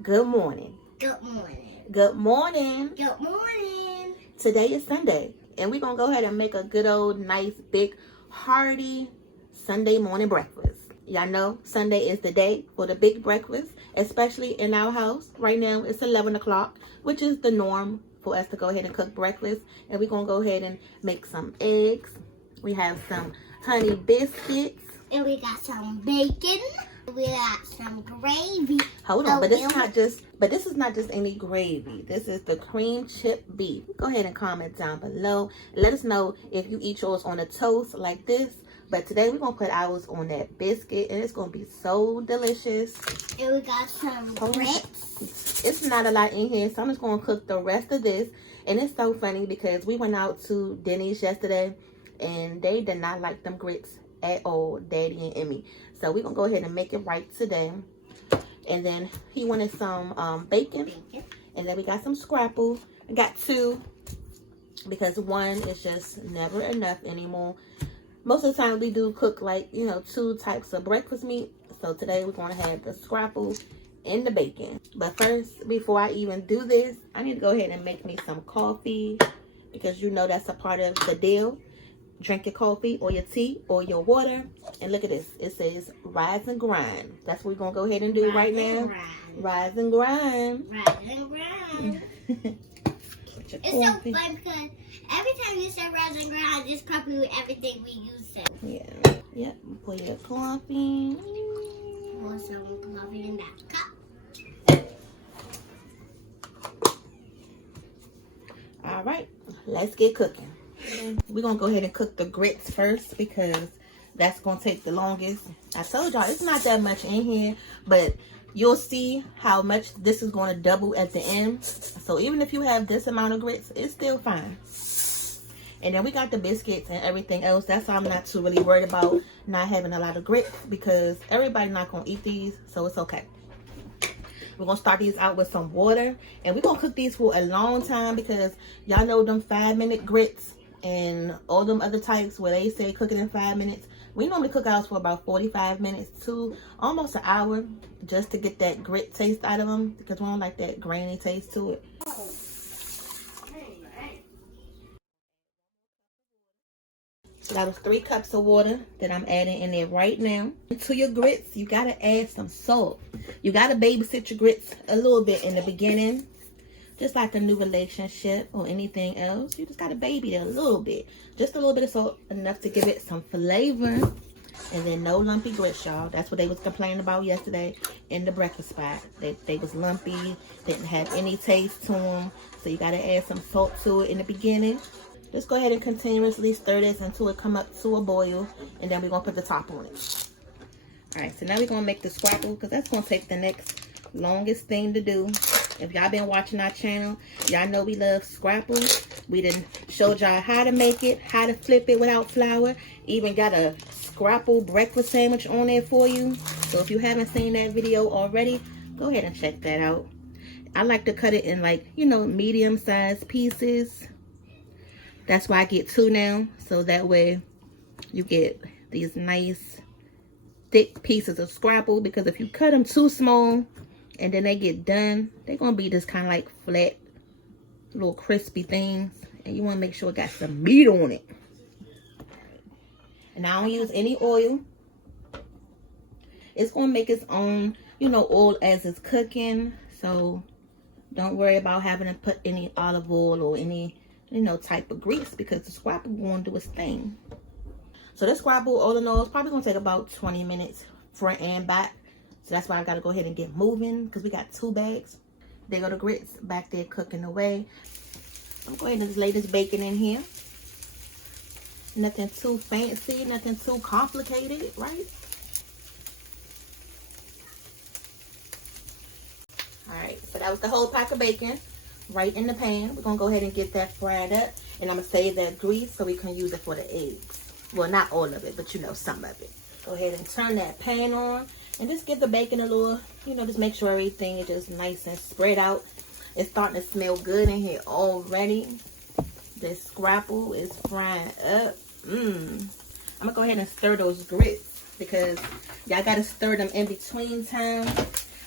Good morning. Good morning. Good morning. Good morning. Today is Sunday, and we're going to go ahead and make a good old, nice, big, hearty Sunday morning breakfast. Y'all know Sunday is the day for the big breakfast, especially in our house. Right now, it's 11 o'clock, which is the norm for us to go ahead and cook breakfast. And we're going to go ahead and make some eggs. We have some honey biscuits. And we got some bacon. We got some gravy. Hold on, but this is not just any gravy. This is the cream chip beef. Go ahead and comment down below. Let us know if you eat yours on a toast like this. But today we're gonna put ours on that biscuit, and it's gonna be so delicious. And we got some grits. It's not a lot in here, so I'm just gonna cook the rest of this. And it's so funny because we went out to Denny's yesterday, and they did not like them grits at all, Daddy and Emmy. So we're gonna go ahead and make it right today. And then he wanted some bacon. And then we got some scrapple. I got two because one is just never enough anymore. Most of the time we do cook like, you know, two types of breakfast meat. So today we're gonna have the scrapple and the bacon. But first, before I even do this, I need to go ahead and make me some coffee, because you know that's a part of the deal. Drink your coffee or your tea or your water. And look at this. It says rise and grind. That's what we're going to go ahead and do right now. Rise and grind. Rise and grind. It's so fun because every time you say rise and grind, it's probably with everything we use. So. Yeah. Yep. Pour your coffee. Pour some coffee in that cup. All right. Let's get cooking. We're going to go ahead and cook the grits first because that's going to take the longest. I told y'all it's not that much in here, but you'll see how much this is going to double at the end. So even if you have this amount of grits, it's still fine. And then we got the biscuits and everything else. That's why I'm not too really worried about not having a lot of grits, because everybody's not going to eat these, so it's okay. We're going to start these out with some water. And we're going to cook these for a long time because y'all know them 5-minute grits and all them other types where they say cook it in 5 minutes. We normally cook ours for about 45 minutes to almost an hour just to get that grit taste out of them, because we don't like that grainy taste to it. So that was 3 cups of water that I'm adding in there right now. To your grits, you got to add some salt. You got to babysit your grits a little bit in the beginning. Just like a new relationship or anything else, you just got to baby it a little bit. Just a little bit of salt, enough to give it some flavor. And then no lumpy grits, y'all. That's what they was complaining about yesterday in the breakfast spot. They was lumpy, didn't have any taste to them. So you got to add some salt to it in the beginning. Just go ahead and continuously stir this until it come up to a boil. And then we're going to put the top on it. Alright, so now we're going to make the scrapple, because that's going to take the next longest thing to do. If y'all been watching our channel, y'all know we love scrapple. We done showed y'all how to make it, how to flip it without flour. Even got a scrapple breakfast sandwich on there for you. So if you haven't seen that video already, go ahead and check that out. I like to cut it in, like, you know, medium-sized pieces. That's why I get 2 now. So that way you get these nice thick pieces of scrapple. Because if you cut them too small and then they get done, they're going to be just kind of like flat, little crispy things. And you want to make sure it got some meat on it. And I don't use any oil. It's going to make its own, you know, oil as it's cooking. So don't worry about having to put any olive oil or any, you know, type of grease, because the scrapple going to do its thing. So this scrapple, all in all, is probably going to take about 20 minutes front and back. So that's why I got to go ahead and get moving, because we got 2 bags. There go the grits back there cooking away. I'm going to just lay this bacon in here. Nothing too fancy, nothing too complicated, right? Alright, so that was the whole pack of bacon right in the pan. We're going to go ahead and get that fried up. And I'm going to save that grease so we can use it for the eggs. Well, not all of it, but you know, some of it. Go ahead and turn that pan on. And just give the bacon a little, you know, just make sure everything is just nice and spread out. It's starting to smell good in here already. The scrapple is frying up. I'm going to go ahead and stir those grits, because y'all got to stir them in between time.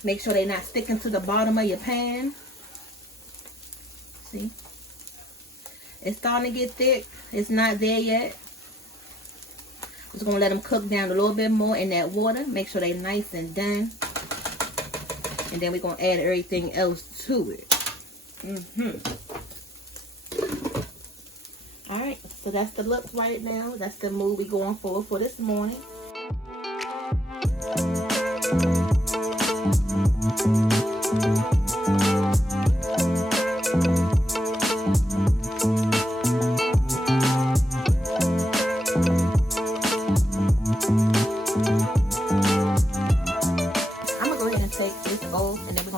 Make sure they're not sticking to the bottom of your pan. See? It's starting to get thick. It's not there yet. Just going to let them cook down a little bit more in that water. Make sure they're nice and done. And then we're going to add everything else to it. Alright, so that's the look right now. That's the mood we're going for this morning.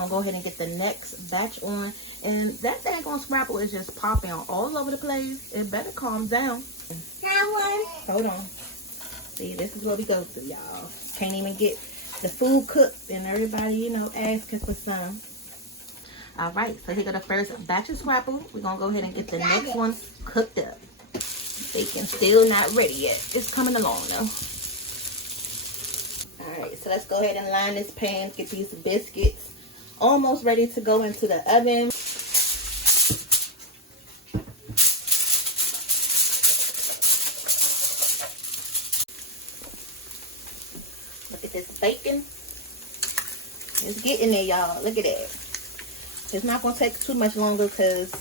Go ahead and get the next batch on, and that daggone scrapple is just popping all over the place. It better calm down. Hold on. See, this is what we go through, y'all. Can't even get the food cooked, and everybody, you know, asking for some. All right, so here go the first batch of scrapple. We're gonna go ahead and get the next one cooked up. Bacon still not ready yet. It's coming along though. All right, so let's go ahead and line this pan. Get these biscuits almost ready to go into the oven. Look at this bacon. It's getting there, y'all. Look at that. It's not going to take too much longer because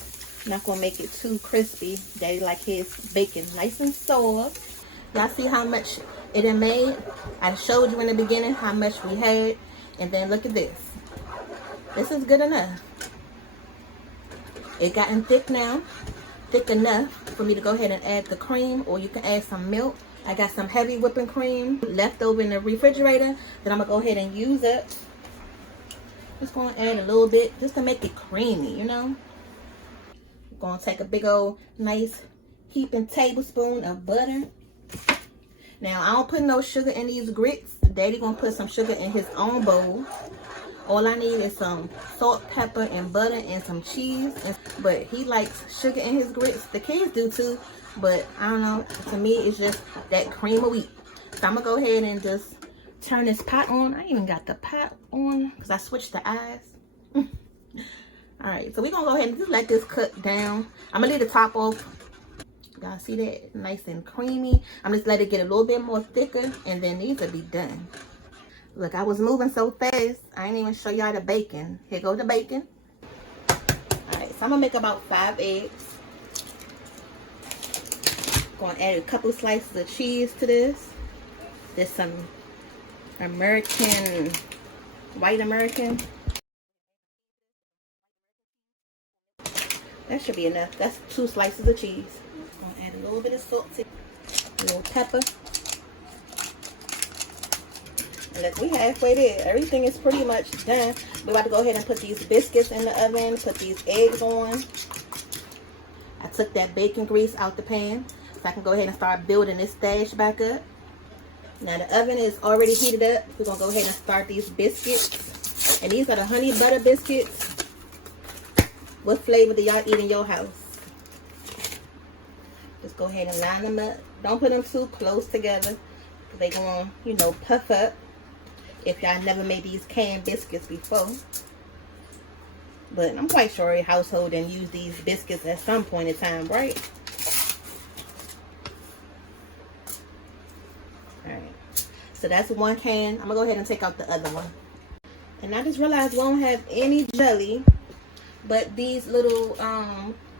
I'm not going to make it too crispy. Daddy like his bacon nice and soft. Y'all see how much it had made? I showed you in the beginning how much we had. And then look at this. This is good enough. It gotten thick now. Thick enough for me to go ahead and add the cream, or you can add some milk. I got some heavy whipping cream left over in the refrigerator that I'm going to go ahead and use up. Just going to add a little bit just to make it creamy, you know. I'm going to take a big old nice heaping tablespoon of butter. Now, I don't put no sugar in these grits. Daddy going to put some sugar in his own bowl. All I need is some salt, pepper, and butter, and some cheese. But he likes sugar in his grits. The kids do too. But I don't know. To me, it's just that cream of wheat. So I'm going to go ahead and just turn this pot on. I even got the pot on because I switched the eyes. Alright, so we're going to go ahead and just let this cook down. I'm going to leave the top off. Y'all see that? Nice and creamy. I'm just let it get a little bit more thicker. And then these will be done. Look, I was moving so fast, I didn't even show y'all the bacon. Here goes the bacon. Alright, so I'm going to make about 5 eggs. Going to add a couple slices of cheese to this. There's some American, white American. That should be enough. That's 2 slices of cheese. Going to add a little bit of salt to it. A little pepper. Look, we halfway there. Everything is pretty much done. We're about to go ahead and put these biscuits in the oven. Put these eggs on. I took that bacon grease out the pan. So I can go ahead and start building this stash back up. Now the oven is already heated up. We're going to go ahead and start these biscuits. And these are the honey butter biscuits. What flavor do y'all eat in your house? Just go ahead and line them up. Don't put them too close together. They're going to, you know, puff up. If y'all never made these canned biscuits before. But I'm quite sure your household didn't use these biscuits at some point in time, right? Alright. So that's one can. I'm going to go ahead and take out the other one. And I just realized we don't have any jelly. But these little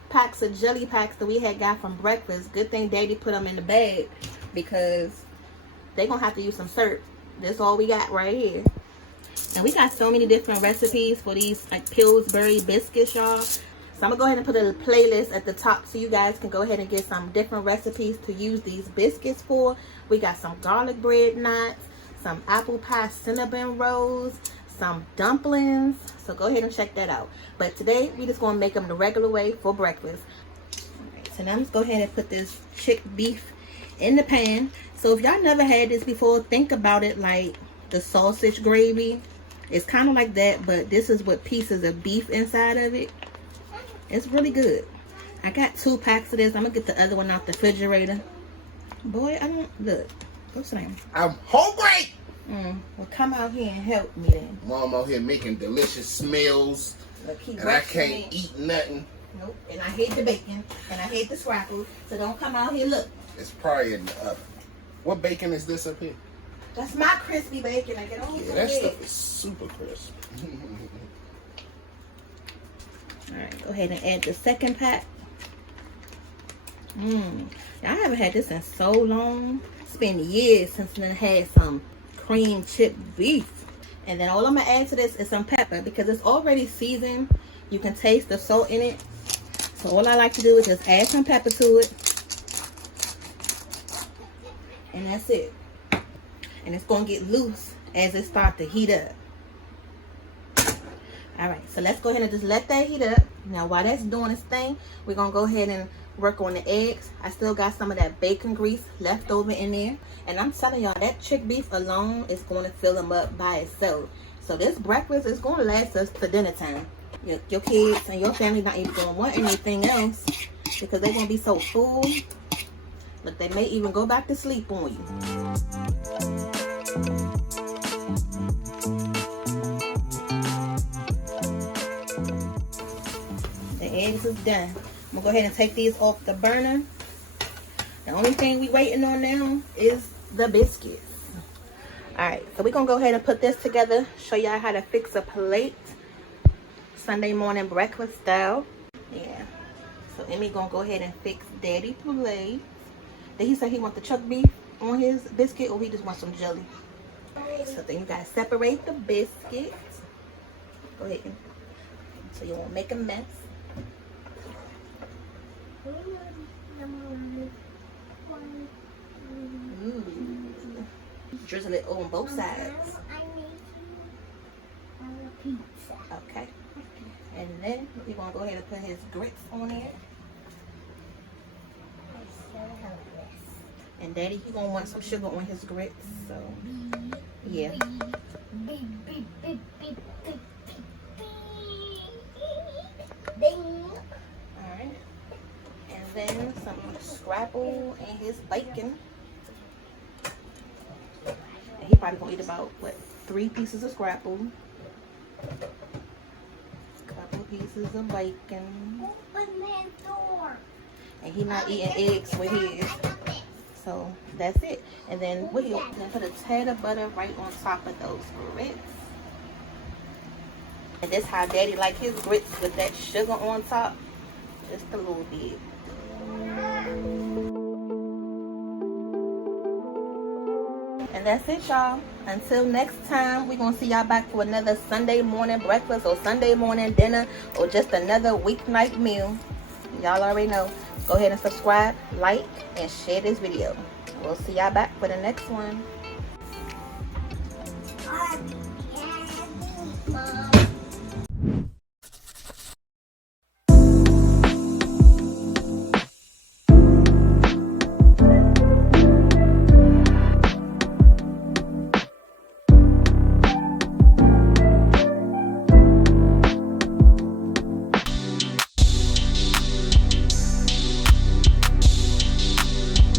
packs of jelly packs that we had got from breakfast. Good thing Daddy put them in the bag. Because they're going to have to use some syrup. That's all we got right here. And we got so many different recipes for these like Pillsbury biscuits, y'all. So I'm going to go ahead and put a playlist at the top so you guys can go ahead and get some different recipes to use these biscuits for. We got some garlic bread knots, some apple pie cinnamon rolls, some dumplings. So go ahead and check that out. But today, we just going to make them the regular way for breakfast. Alright, so now I'm just go ahead and put this chick beef in the pan. So if y'all never had this before, think about it like the sausage gravy. It's kind of like that, but this is with pieces of beef inside of it. It's really good. I got 2 packs of this. I'm gonna get the other one out the refrigerator. Boy, I don't look. Go sit down. I'm hungry. Well, come out here and help me then. Mom out here making delicious smells, and I can't eat nothing. Nope. And I hate the bacon, and I hate the scrapple. So don't come out here look. It's probably in the oven. What bacon is this up here? That's my crispy bacon. I get on Yeah, that stuff is super crisp. All right, go ahead and add the second pack. I haven't had this in so long. It's been years since I had some cream chip beef. And then all I'm gonna add to this is some pepper because it's already seasoned. You can taste the salt in it. So all I like to do is just add some pepper to it. And that's it. And it's gonna get loose as it starts to heat up. All right, so let's go ahead and just let that heat up. Now while that's doing its thing, we're gonna go ahead and work on the eggs. I still got some of that bacon grease left over in there. And I'm telling y'all, that chick beef alone is going to fill them up by itself. So this breakfast is going to last us to dinner time. Your kids and your family not even going to want anything else because they're going to be so full. Look, they may even go back to sleep on you. The eggs is done. I'm gonna go ahead and take these off the burner. The only thing we waiting on now is the biscuits. All right, so we're gonna go ahead and put this together, show y'all how to fix a plate, Sunday morning breakfast style. Yeah, so Emmy gonna go ahead and fix Daddy plate. Did he say he want the chuck beef on his biscuit or he just wants some jelly? So then you gotta separate the biscuits. Go ahead, so you won't make a mess. Drizzle it on both sides. Okay. And then we're going to go ahead and put his grits on there. And Daddy, he going to want some sugar on his grits. So, yeah. Alright. And then some scrapple and his bacon. And he probably gonna eat about, what, 3 pieces of scrapple. Couple pieces of bacon. Open that door. And he not eating eggs with his. So that's it. And then what he'll put a tad of butter right on top of those grits. And that's how Daddy like his grits, with that sugar on top. Just a little bit. And that's it, y'all. Until next time, we're going to see y'all back for another Sunday morning breakfast or Sunday morning dinner or just another weeknight meal. Y'all already know. Go ahead and subscribe, like, and share this video. We'll see y'all back for the next one.